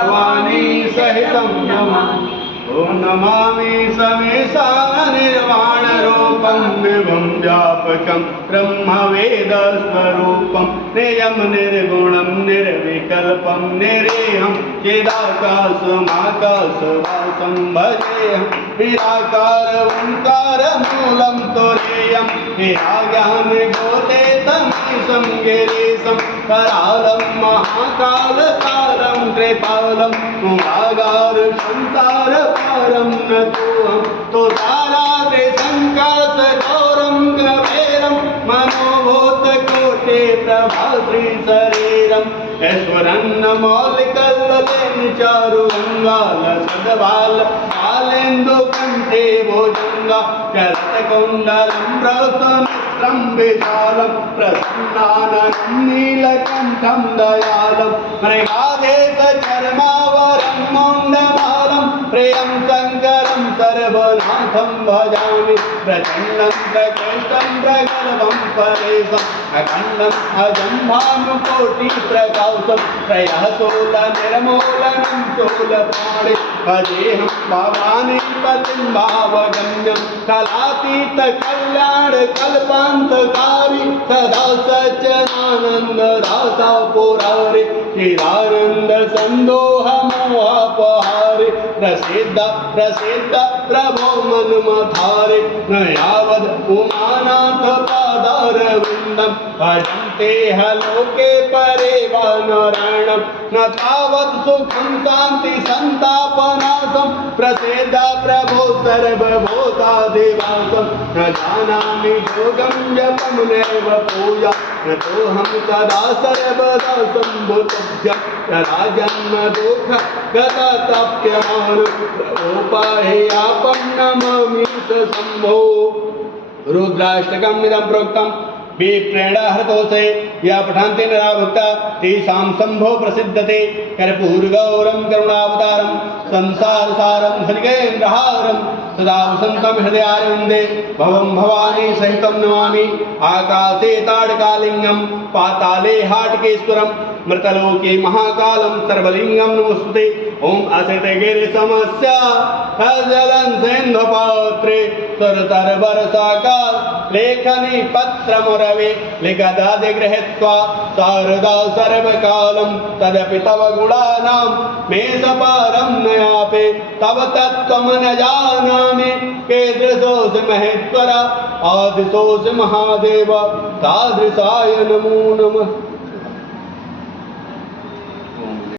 भवानी सहितं नमामि ॐ नमामि समेशाननिर्वाणरूपं विभुं व्यापकं ब्रह्मवेदस्वरूपं नियं निर्गुणं निर्विकल्पं निरेहं चिदाकाशमाकाशवासं भजेऽहं निराकार ओङ्कारमूलं तुरीयं निराज्ञानगोते तमीशं गिरीशं करालं महाकालकारं कृपालं मुगागार संसारपारं न तोऽहं तो ताराद्रे सङ्कासगौरं कबेरं मनोभूतकोटे प्रभाश्री शरीरम् ऐश्वरन्न मौलिकल्ललेन चारु अङ्गाल सदबाल कालेन्दु कण्ठे भोजङ्गा करतकुण्डलं త్రంబిజాలం ప్రసన్నానం నీలకంఠం దయాలం మృగాదేశ చర్మావరం మౌండమాలం ప్రియం శంకరం సర్వనాథం భజామి ప్రచండం ప్రకృష్టం ప్రగల్భం పరేశం అఖండం అజం భానుకోటి ప్రకాశం ప్రయసోల నిర్మూలనం సోల ప్రాణి भवानी पतिं भावगम्यं कलातीतकल्याणकल्पान्तकारी सदा सच्चनानन्ददाता पुरारि चिरानन्द सन्दोहमोहापहारि प्रसिद्ध प्रसिद्ध प्रभो मन्मथारि न यावद् उमानाथ पादारविन्दं भजन्ते ह लोके परे वा न तावत् सुखं शान्ति सन्तापनाशं। प्रसिद्ध प्रभो सर्वभूतादिवासं। न जानामि योगं जपं नैव पूजा। न तोऽहं सदा सर्वदा सम्भुतभ्यं तदा जन्म दुःख गततप्यमान। उपाह्यापं नमामि स शम्भो। रुद्राष्टकम् इदं प्रोक्तं विप्रेण हरतोषे या पठन्ति नराभक्ता तेषां शम्भो प्रसिद्धते। कर्पूरगौरं करुणावतारं, संसारसारं हरिगेन्द्रहारं सदा वसन्तं हृदयारविन्दे, भवं भवानी सहितं नमामि। आकाशे ताडकालिङ्गं, पाताले हाटकेश्वरं, मृतलोके महाकालं सर्वलिङ्गं नमस्ते ॐ असते गिरिसमस्या जलं सिन्धुपात्रे सुरतरवरसाकार लेखनी पत्रमुरवे, लिखदादि गृहीत्वा शारदा सर्वकालं तदपि तव गुणानां मे सपारं न यापे, तव तत्त्वं न जानामि। कीदृशोऽसि महेश्वर आदिशोऽसि महादेव, तादृशाय नमो नमः।